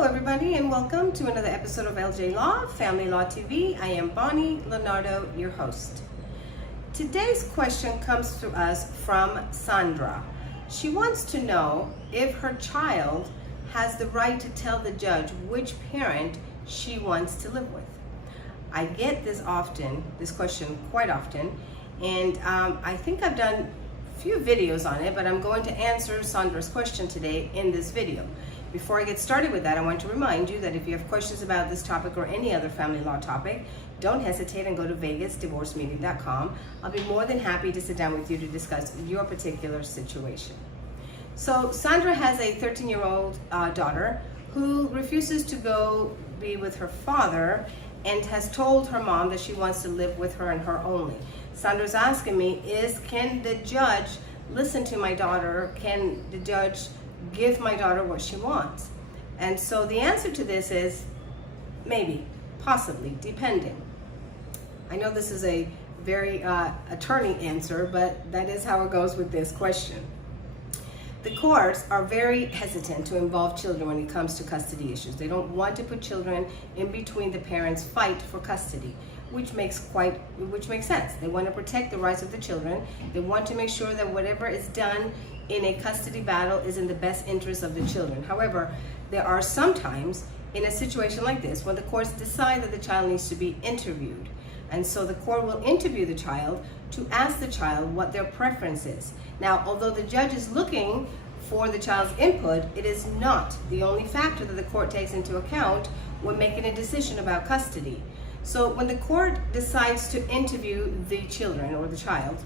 Hello everybody and welcome to another episode of LJ Law, Family Law TV. I am Bonnie Leonardo, your host. Today's question comes to us from Sandra. She wants to know if her child has the right to tell the judge which parent she wants to live with. I get this question quite often, and I think I've done a few videos on it, but I'm going to answer Sandra's question today in this video. Before I get started with that, I want to remind you that if you have questions about this topic or any other family law topic, don't hesitate and go to vegasdivorcemeeting.com. I'll be more than happy to sit down with you to discuss your particular situation. So Sandra has a 13-year-old daughter who refuses to go be with her father and has told her mom that she wants to live with her and her only. Sandra's asking me, can the judge listen to my daughter? Can the judge give my daughter what she wants? And so the answer to this is maybe, possibly, depending. I know this is a very attorney answer, but that is how it goes with this question. The courts are very hesitant to involve children when it comes to custody issues. They don't want to put children in between the parents' fight for custody, which makes sense. They want to protect the rights of the children. They want to make sure that whatever is done in a custody battle is in the best interest of the children. However, there are some times in a situation like this when the courts decide that the child needs to be interviewed. And so the court will interview the child to ask the child what their preference is. Now, although the judge is looking for the child's input, it is not the only factor that the court takes into account when making a decision about custody. So when the court decides to interview the children or the child,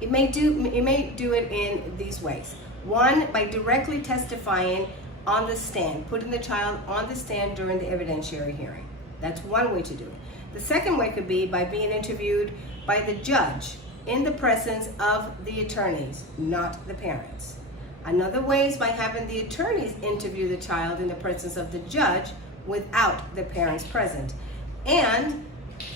it may do it in these ways. One, by directly testifying on the stand, putting the child on the stand during the evidentiary hearing. That's one way to do it. The second way could be by being interviewed by the judge in the presence of the attorneys, not the parents. Another way is by having the attorneys interview the child in the presence of the judge without the parents present. And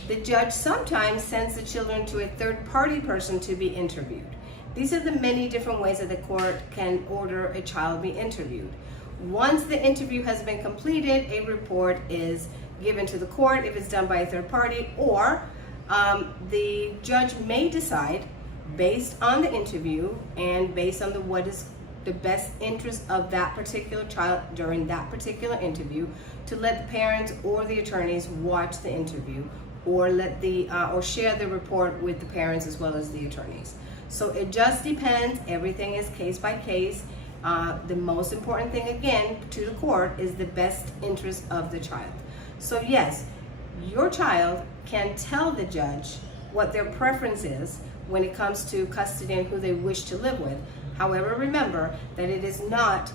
the judge sometimes sends the children to a third-party person to be interviewed. These are the many different ways that the court can order a child be interviewed. Once the interview has been completed, a report is given to the court if it's done by a third party, or the judge may decide, based on the interview and based on what is the best interest of that particular child during that particular interview, to let the parents or the attorneys watch the interview, or or share the report with the parents as well as the attorneys. So it just depends. Everything is case by case. The most important thing, again, to the court is the best interest of the child. So yes, your child can tell the judge what their preference is when it comes to custody and who they wish to live with. However, remember that it is not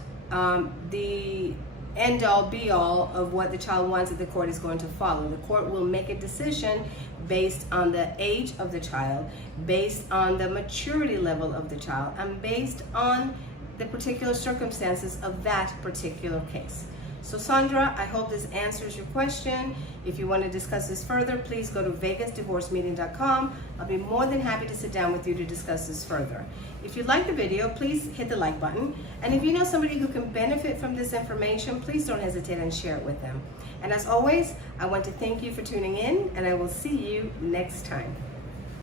the end-all be-all of what the child wants that the court is going to follow. The court will make a decision based on the age of the child, based on the maturity level of the child, and based on the particular circumstances of that particular case. So Sandra, I hope this answers your question. If you want to discuss this further, please go to vegasdivorcemeeting.com. I'll be more than happy to sit down with you to discuss this further. If you like the video, please hit the like button. And if you know somebody who can benefit from this information, please don't hesitate and share it with them. And as always, I want to thank you for tuning in, and I will see you next time.